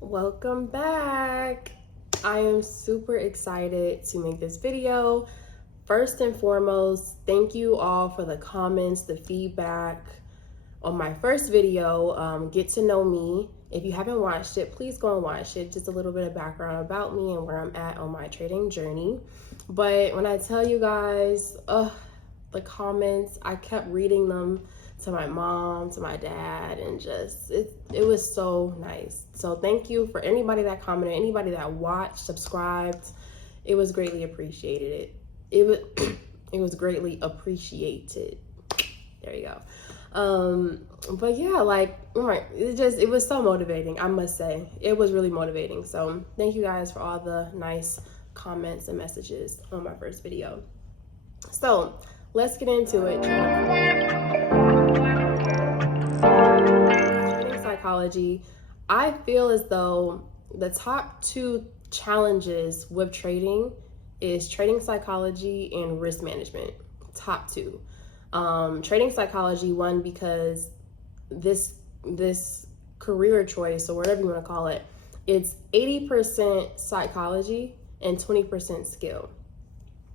Welcome back. I am super excited to make this video. First and foremost, thank you all for the comments, the feedback on my first video, Get to Know Me. If you haven't watched it, please go and watch it. Just a little bit of background about me and where I'm at on my trading journey. But when I tell you guys, the comments, I kept reading them to my mom, to my dad, and just it was so nice. So thank you for anybody that commented, anybody that watched, subscribed. It was greatly appreciated. It was greatly appreciated. There you go. But yeah, it was so motivating, I must say. It was really motivating. So thank you guys for all the nice comments and messages on my first video. So let's get into it. Trading psychology. I feel as though the top two challenges with trading is trading psychology and risk management. Top two. Trading psychology, one, because this career choice, or whatever you want to call it, it's 80% psychology and 20% skill.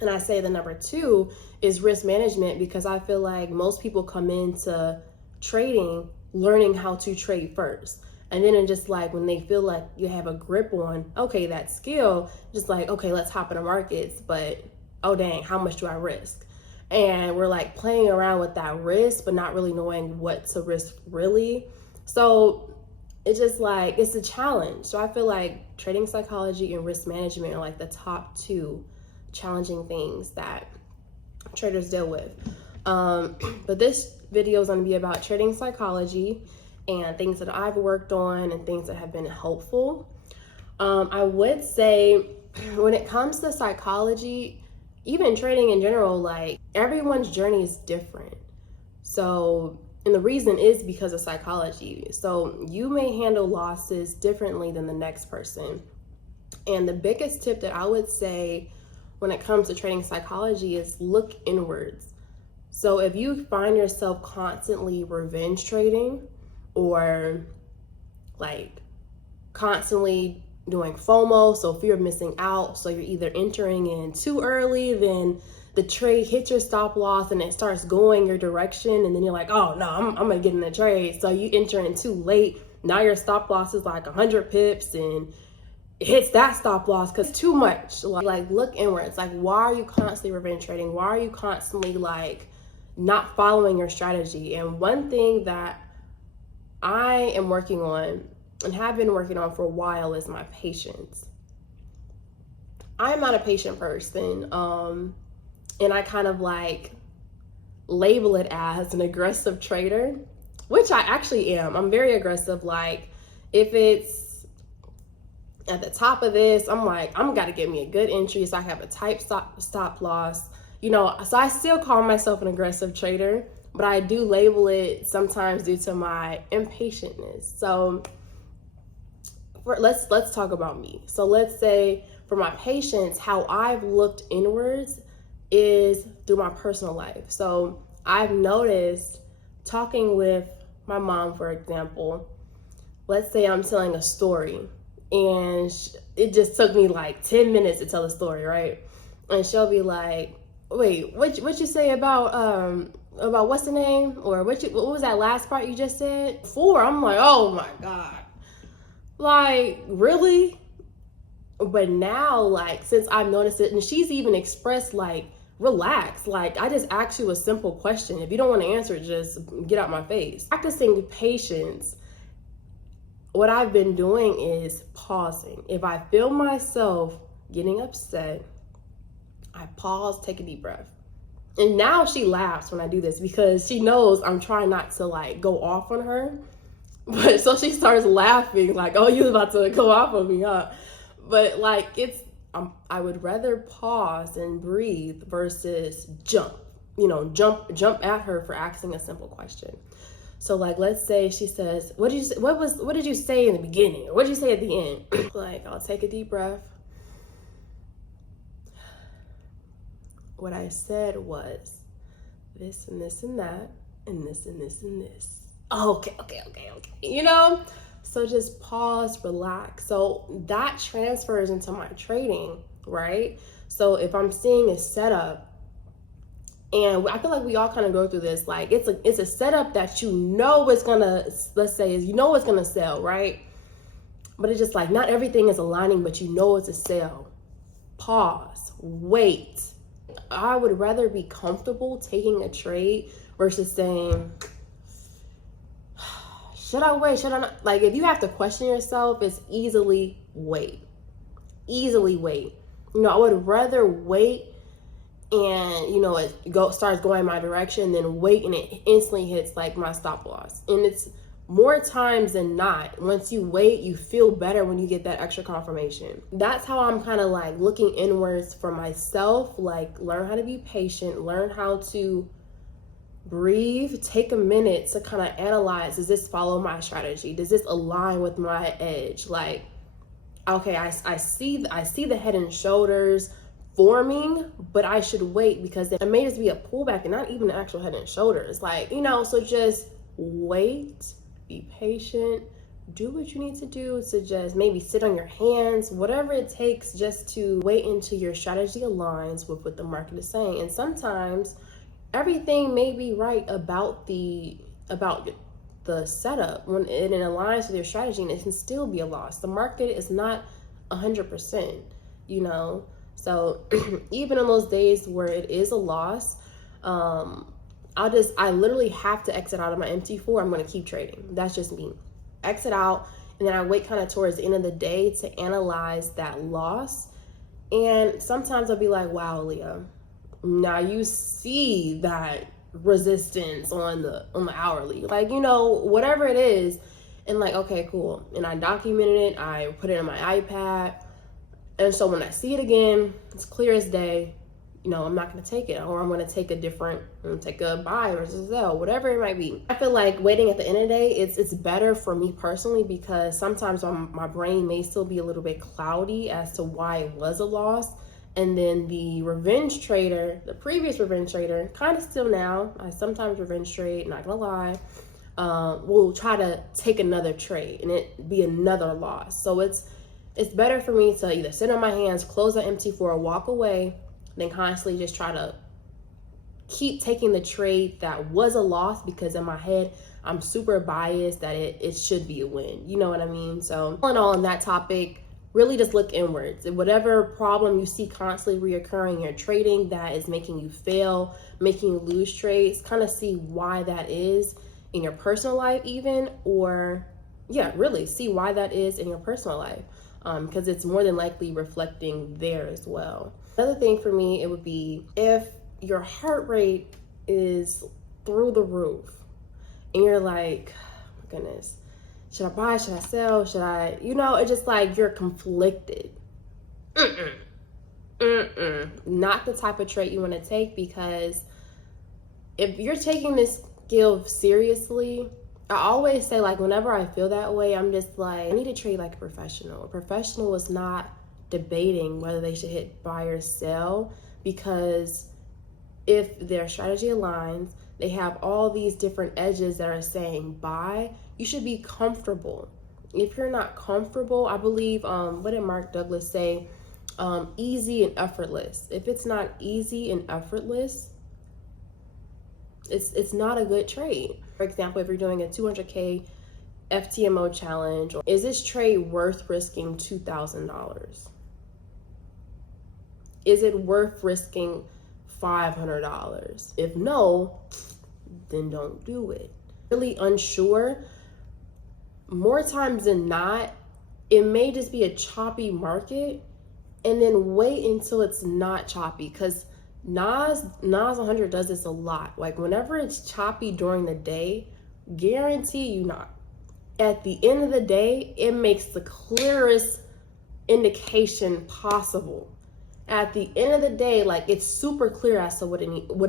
And I say the number two is risk management, because I feel like most people come into trading learning how to trade first. And then just like when they feel like you have a grip on, okay, that skill, just like, okay, let's hop in the markets, but oh dang, how much do I risk? And we're like playing around with that risk, but not really knowing what to risk really. So it's just like, it's a challenge. So I feel like trading psychology and risk management are like the top two challenging things that traders deal with. But this video is going to be about trading psychology and things that I've worked on and things that have been helpful. I would say when it comes to psychology, even trading in general, like everyone's journey is different. So, and the reason is because of psychology. So you may handle losses differently than the next person. And the biggest tip that I would say when it comes to trading psychology is look inwards. So if you find yourself constantly revenge trading, or like constantly doing FOMO, so fear of missing out, so you're either entering in too early, then the trade hits your stop loss and it starts going your direction, and then you're like, oh no, I'm gonna get in the trade. So you enter in too late, now your stop loss is like 100 pips and it hits that stop loss because too much. Like look inwards. Like, why are you constantly revenge trading? Why are you constantly like not following your strategy? And one thing that I am working on and have been working on for a while is my patience. I am not a patient person, and I kind of like label it as an aggressive trader, which I actually am. I'm very aggressive. Like if it's at the top of this, I'm like, I'm gotta get me a good entry so I have a tight stop loss. You know, so I still call myself an aggressive trader, but I do label it sometimes due to my impatientness. So let's talk about me. So let's say for my patience, how I've looked inwards is through my personal life. So I've noticed talking with my mom, for example, let's say I'm telling a story and it just took me like 10 minutes to tell the story, right? And she'll be like, wait, what you say about what's the name? Or what was that last part you just said? 4. I'm like, oh my God. Like, really? But now, like, since I've noticed it, and she's even expressed like, relax. Like, I just asked you a simple question. If you don't want to answer it, just get out my face. Practicing patience, what I've been doing is pausing. If I feel myself getting upset, I pause, take a deep breath. And now she laughs when I do this because she knows I'm trying not to like go off on her. But so she starts laughing like, oh, you're about to go off on me, huh? But like I would rather pause and breathe versus jump at her for asking a simple question. So like, let's say she says, what did you say in the beginning? Or what did you say at the end? Like, I'll take a deep breath. What I said was this and this and that, and this and this and this. Oh, okay. You know? So So just pause, relax. So that transfers into my trading, right? So if I'm seeing a setup, and I feel like we all kind of go through this, like it's a setup that you know is gonna, let's say, is, you know, it's gonna sell, right? But it's just like not everything is aligning, but you know it's a sell. Pause, wait. I would rather be comfortable taking a trade versus saying, should I wait? Should I not? Like, if you have to question yourself, it's easily wait. Easily wait. You know, I would rather wait and, you know, it starts going my direction than wait and it instantly hits like my stop loss. And it's more times than not, once you wait, you feel better when you get that extra confirmation. That's how I'm kind of like looking inwards for myself, like learn how to be patient, learn how to breathe, take a minute to kind of analyze, does this follow my strategy? Does this align with my edge? Like, okay, I see the head and shoulders forming, but I should wait because it may just be a pullback and not even an actual head and shoulders. Like, you know, so just wait, be patient, do what you need to do to just maybe sit on your hands, whatever it takes just to wait until your strategy aligns with what the market is saying. And sometimes everything may be right about the setup when it aligns with your strategy, and it can still be a loss. The market is not 100%, you know. So even on those days where it is a loss, I literally have to exit out of my MT4. I'm going to keep trading. That's just me. Exit out, and then I wait kind of towards the end of the day to analyze that loss. And sometimes I'll be like, wow, Leah, now you see that resistance on the hourly, like, you know, whatever it is, and like, okay, cool. And I documented it, I put it on my iPad, and so when I see it again, it's clear as day, you know, I'm not going to take it, or I'm going to take take a buy or a sell, whatever it might be. I feel like waiting at the end of the day, it's better for me personally, because sometimes my brain may still be a little bit cloudy as to why it was a loss. And then the revenge trader, the previous revenge trader, kind of still now, I sometimes revenge trade, not gonna lie, will try to take another trade and it be another loss. So it's better for me to either sit on my hands, close the MT4, walk away, than constantly just try to keep taking the trade that was a loss, because in my head, I'm super biased that it should be a win. You know what I mean? So all in all, on that topic, really just look inwards. And whatever problem you see constantly reoccurring in your trading that is making you fail, making you lose trades, kind of see why that is in your personal life even, or yeah, really see why that is in your personal life, because it's more than likely reflecting there as well. Another thing for me, it would be if your heart rate is through the roof and you're like, oh my goodness, should I buy? Should I sell? Should I, you know, it's just like you're conflicted. Not the type of trade you want to take, because if you're taking this skill seriously, I always say, like, whenever I feel that way, I'm just like, I need to trade like a professional. A professional is not debating whether they should hit buy or sell, because if their strategy aligns, they have all these different edges that are saying buy, you should be comfortable. If you're not comfortable, I believe, what did Mark Douglas say? Easy and effortless. If it's not easy and effortless, it's not a good trade. For example, if you're doing a 200K FTMO challenge, is this trade worth risking $2,000? Is it worth risking $500? If no, then don't do it. Really unsure, more times than not, it may just be a choppy market, and then wait until it's not choppy, because Nas 100 does this a lot. Like, whenever it's choppy during the day, guarantee you not. At the end of the day, it makes the clearest indication possible. At the end of the day, like, it's super clear as to what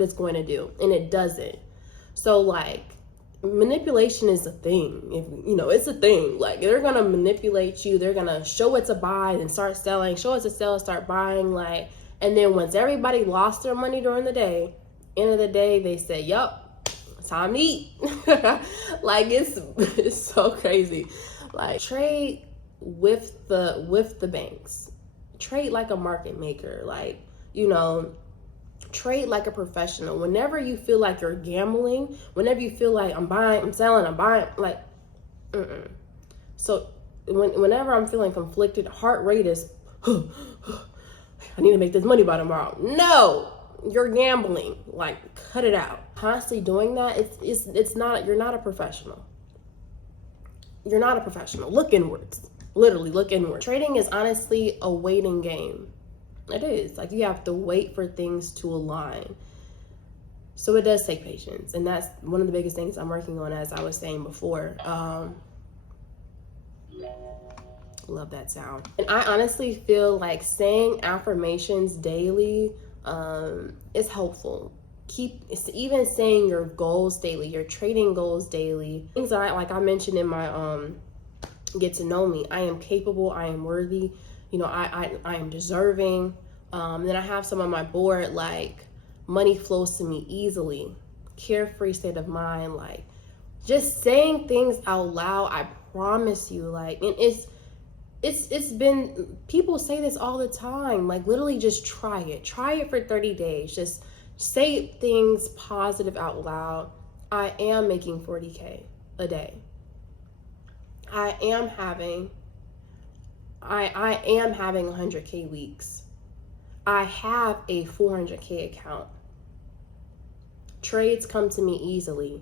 it's going to do, and it doesn't. So, like, manipulation is a thing. If you know, it's a thing. Like, they're gonna manipulate you. They're gonna show it's a buy and start selling, show it's a sell, start buying, like, and then once everybody lost their money during the day, end of the day, they say, yup, time to eat. Like, it's so crazy. Like, trade with the banks. Trade like a market maker. Like, you know, trade like a professional. Whenever you feel like you're gambling, whenever you feel like I'm buying, I'm selling, I'm buying, like, So whenever I'm feeling conflicted, heart rate is, I need to make this money by tomorrow. No, you're gambling. Like, cut it out. Constantly doing that, it's not, you're not a professional. You're not a professional. Look inwards. Literally, look inward. Trading is honestly a waiting game. It is. Like, you have to wait for things to align. So it does take patience. And that's one of the biggest things I'm working on, as I was saying before. Love that sound. And I honestly feel like saying affirmations daily is helpful. Even saying your goals daily, your trading goals daily. Things that like I mentioned in my get to know me. I am capable, I am worthy, you know, I am deserving. Then I have some on my board like money flows to me easily, carefree state of mind, like just saying things out loud. I promise you, like, and it's been, people say this all the time, like literally just try it for 30 days. Just say things positive out loud. I am making 40K a day. I am having 100K weeks. I have a 400K account. Trades come to me easily.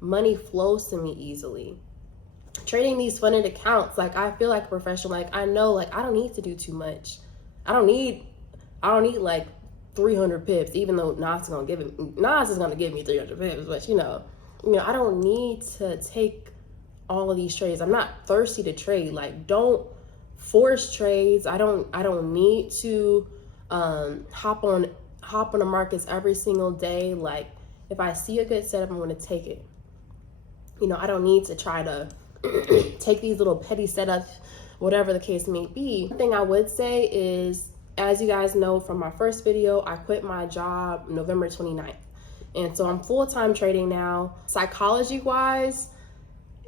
Money flows to me easily. Trading these funded accounts, like I feel like a professional. Like I know, like I don't need to do too much. I don't need like 300 pips, even though Nas is gonna give me 300 pips. But you know, I don't need to take all of these trades. I'm not thirsty to trade. Like, don't force trades. I don't need to hop on the markets every single day. Like, if I see a good setup, I'm going to take it. I don't need to try to take these little petty setups, whatever the case may be. One thing I would say is, as you guys know from my first video, I quit my job November 29th. And so I'm full-time trading now. Psychology wise,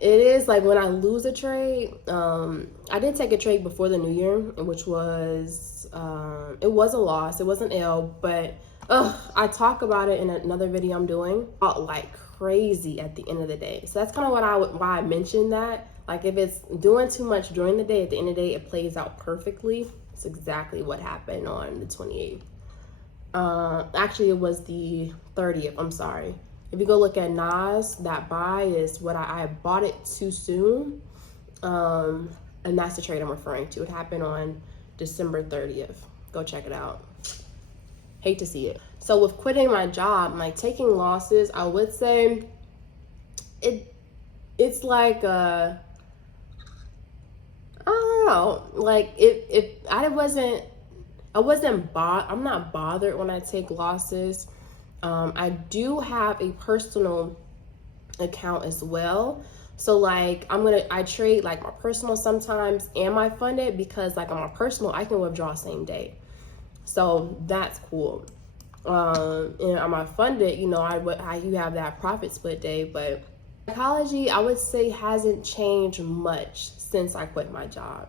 it is like when I lose a trade, I did take a trade before the new year, which was, it was a loss. It was an L, but I talk about it in another video I'm doing. Like crazy at the end of the day. So that's kind of why I mentioned that. Like if it's doing too much during the day, at the end of the day, it plays out perfectly. It's exactly what happened on the 28th. Actually, it was the 30th. I'm sorry. If you go look at Nas, that buy is what I bought it too soon. And that's the trade I'm referring to. It happened on December 30th. Go check it out. Hate to see it. So with quitting my job, like taking losses, I would say it's like I don't know. Like if I'm not bothered when I take losses. I do have a personal account as well. So like I trade like my personal sometimes and my funded, because like on my personal, I can withdraw same day. So that's cool. And on my funded, you have that profit split day, but psychology, I would say, hasn't changed much since I quit my job.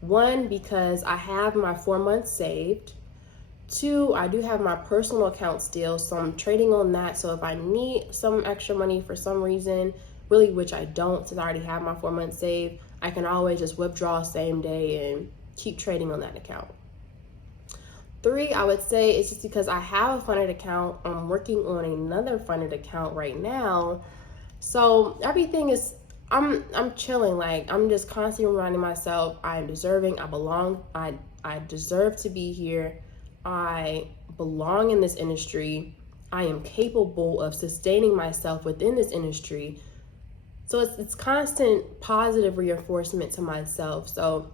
One, because I have my 4 months saved. Two, I do have my personal account still, so I'm trading on that. So if I need some extra money for some reason, really, which I don't, since I already have my 4 months saved, I can always just withdraw same day and keep trading on that account. Three, I would say it's just because I have a funded account. I'm working on another funded account right now. So everything is, I'm chilling. Like I'm just constantly reminding myself I am deserving, I belong, I deserve to be here. I belong in this industry. I am capable of sustaining myself within this industry. So it's constant positive reinforcement to myself. So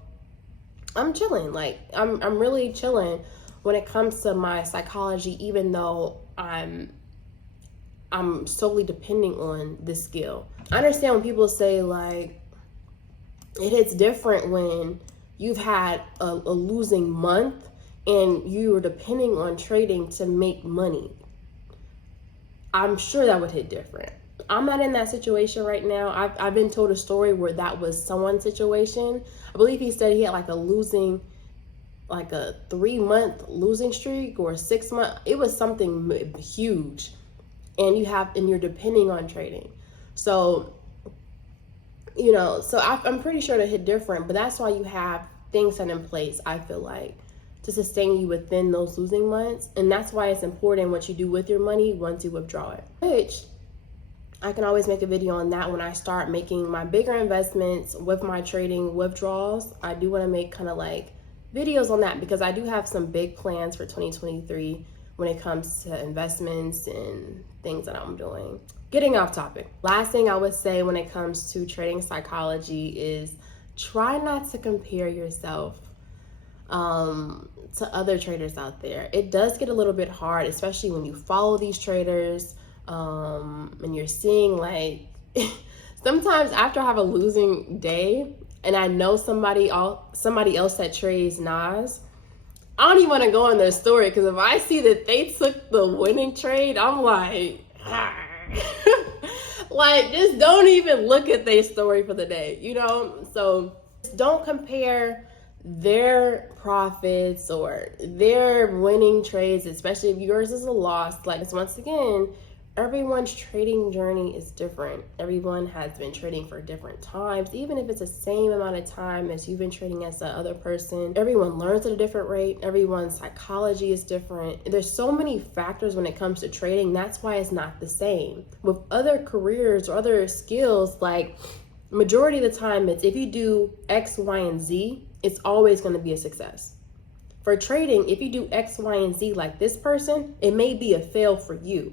I'm chilling. Like I'm really chilling when it comes to my psychology, even though I'm solely depending on this skill. I understand when people say like it hits different when you've had a losing month and you are depending on trading to make money. I'm sure that would hit different. I'm not in that situation right now. I've been told a story where that was someone's situation. I believe he said he had like a 3-month losing streak or 6 month. It was something huge, and you're depending on trading. So, I'm pretty sure to hit different, but that's why you have things set in place, I feel like, to sustain you within those losing months. And that's why it's important what you do with your money once you withdraw it, which I can always make a video on that when I start making my bigger investments with my trading withdrawals. I do want to make kind of like videos on that, because I do have some big plans for 2023 when it comes to investments and things that I'm doing. Getting off topic. Last thing I would say when it comes to trading psychology is try not to compare yourself to other traders out there. It does get a little bit hard, especially when you follow these traders, and you're seeing like sometimes after I have a losing day and I know somebody else that trades Nas, I don't even want to go on their story, because if I see that they took the winning trade, I'm like, like, just don't even look at their story for the day, So don't compare their profits or their winning trades, especially if yours is a loss. Like, once again, everyone's trading journey is different. Everyone has been trading for different times. Even if it's the same amount of time as you've been trading as the other person, everyone learns at a different rate. Everyone's psychology is different. There's so many factors when it comes to trading. That's why it's not the same. With other careers or other skills, like, majority of the time, it's if you do X, Y, and Z, it's always going to be a success. For trading, if you do X, Y, and Z like this person, it may be a fail for you.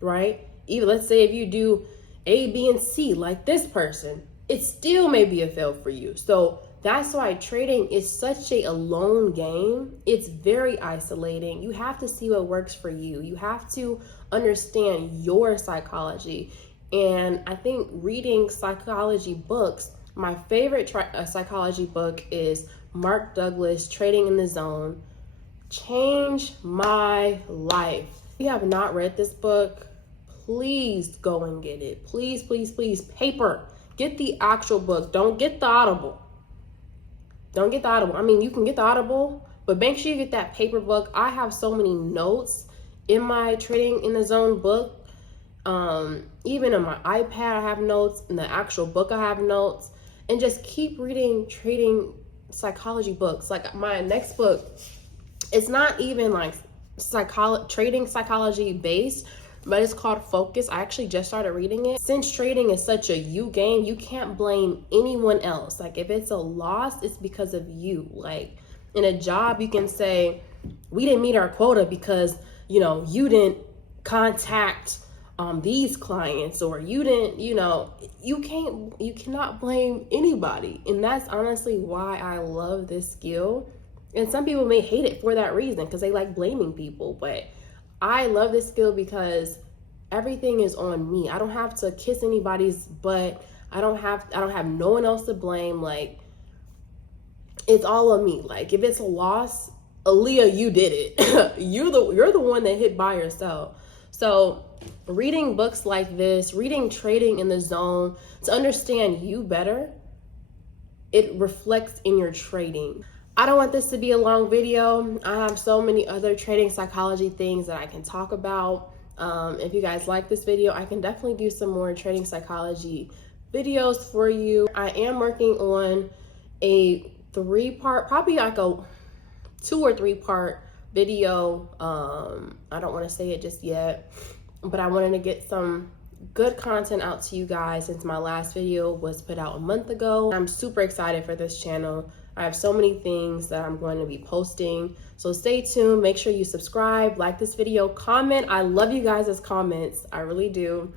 Right? Even let's say if you do A, B, and C like this person, it still may be a fail for you. So that's why trading is such a alone game. It's very isolating. You have to see what works for you. You have to understand your psychology. And I think reading psychology books, my favorite psychology book is Mark Douglas, Trading in the Zone. Changed my life. If you have not read this book, please go and get it. Please, please, please. Paper. Get the actual book. Don't get the Audible. Don't get the Audible. I mean, you can get the Audible, but make sure you get that paper book. I have so many notes in my Trading in the Zone book. Even on my iPad, I have notes. In the actual book, I have notes. And just keep reading trading psychology books. Like, my next book, it's not even like trading psychology based, but it's called Focus. I actually just started reading it. Since trading is such a you game, you can't blame anyone else. Like, if it's a loss, it's because of you. Like, in a job, you can say, we didn't meet our quota because, you didn't contact these clients, or you didn't, you cannot blame anybody. And that's honestly why I love this skill. And some people may hate it for that reason, because they like blaming people, but I love this skill because everything is on me. I don't have to kiss anybody's butt. I don't have no one else to blame. Like, it's all on me. Like, if it's a loss, Aaliyah, you did it. You're the one that hit by yourself. So reading books like this, reading Trading in the Zone to understand you better, it reflects in your trading. I don't want this to be a long video. I have so many other trading psychology things that I can talk about. If you guys like this video, I can definitely do some more trading psychology videos for you. I am working on a 3-part, probably like a 2 or 3-part video. I don't want to say it just yet, but I wanted to get some good content out to you guys since my last video was put out a month ago. I'm super excited for this channel. I have so many things that I'm going to be posting. So stay tuned. Make sure you subscribe, like this video, comment. I love you guys' comments. I really do.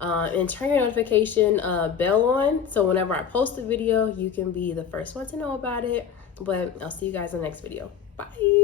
And turn your notification bell on, so whenever I post a video, you can be the first one to know about it. But I'll see you guys in the next video. Bye.